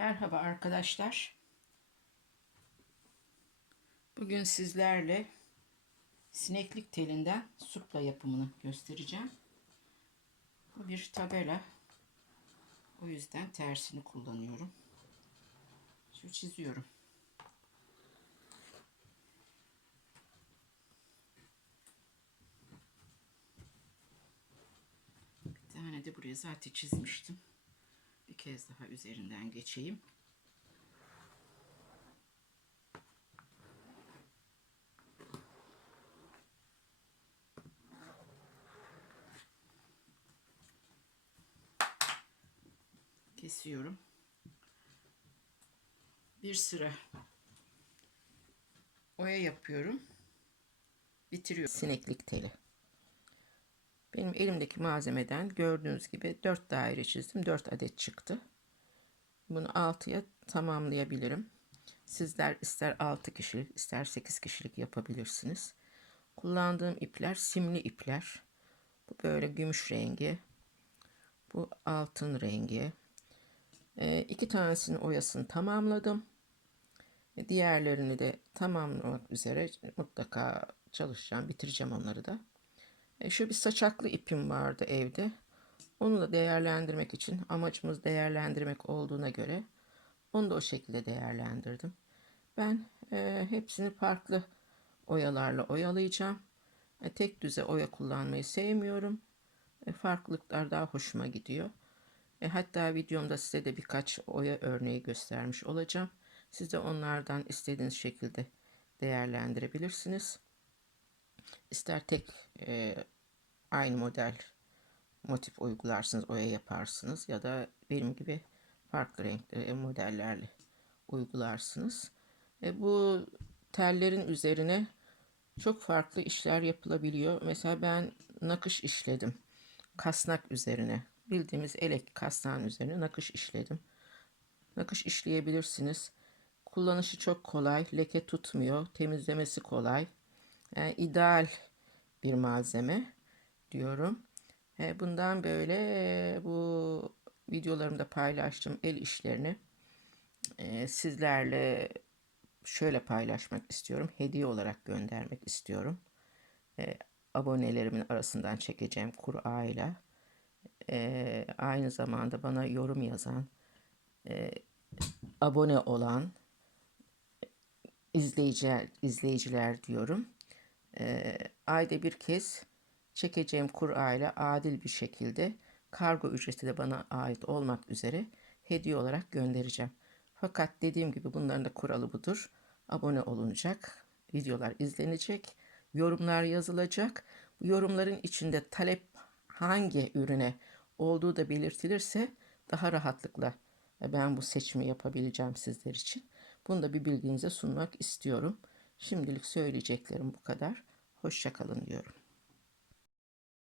Merhaba arkadaşlar. Bugün sizlerle sineklik telinden supla yapımını göstereceğim. Bu bir tabela. O yüzden tersini kullanıyorum. Şu çiziyorum. Bir tane de buraya zaten çizmiştim. Kez daha üzerinden geçeyim. Kesiyorum. Bir sıra oya yapıyorum. Bitiriyorum. Sineklik teli. Benim elimdeki malzemeden gördüğünüz gibi 4 daire çizdim. 4 adet çıktı. Bunu 6'ya tamamlayabilirim. Sizler ister 6 kişilik ister 8 kişilik yapabilirsiniz. Kullandığım ipler simli ipler. Bu böyle gümüş rengi. Bu altın rengi. E, iki tanesinin oyasını tamamladım. Diğerlerini de tamamlamak üzere mutlaka çalışacağım. Bitireceğim onları da. E, şu bir saçaklı ipim vardı evde. Onu da değerlendirmek için amacımız değerlendirmek olduğuna göre onu da o şekilde değerlendirdim. Ben e, hepsini farklı oyalarla oyalayacağım. E, tek düze oya kullanmayı sevmiyorum. E, farklılıklar daha hoşuma gidiyor. E, hatta videomda size de birkaç oya örneği göstermiş olacağım. Siz de onlardan istediğiniz şekilde değerlendirebilirsiniz. İster tek e, aynı model motif uygularsınız, oya yaparsınız ya da benim gibi farklı renkli modellerle uygularsınız. E, bu tellerin üzerine çok farklı işler yapılabiliyor. Mesela ben nakış işledim. Kasnak üzerine. Bildiğimiz elek kasnağın üzerine nakış işledim. Nakış işleyebilirsiniz. Kullanışı çok kolay. Leke tutmuyor. Temizlemesi kolay. Yani ideal bir malzeme diyorum. E, bundan böyle e, bu videolarımda paylaştığım el işlerini e, sizlerle şöyle paylaşmak istiyorum. Hediye olarak göndermek istiyorum. Abonelerimin arasından çekeceğim Kur'a ile aynı zamanda bana yorum yazan, abone olan izleyiciler, izleyiciler diyorum. Ayda bir kez çekeceğim Kur'a ile adil bir şekilde kargo ücreti de bana ait olmak üzere hediye olarak göndereceğim. Fakat dediğim gibi bunların da kuralı budur. Abone olunacak, videolar izlenecek, yorumlar yazılacak. Bu yorumların içinde talep hangi ürüne olduğu da belirtilirse daha rahatlıkla ben bu seçimi yapabileceğim sizler için. Bunu da bir bilginize sunmak istiyorum. Şimdilik söyleyeceklerim bu kadar. Hoşçakalın diyorum.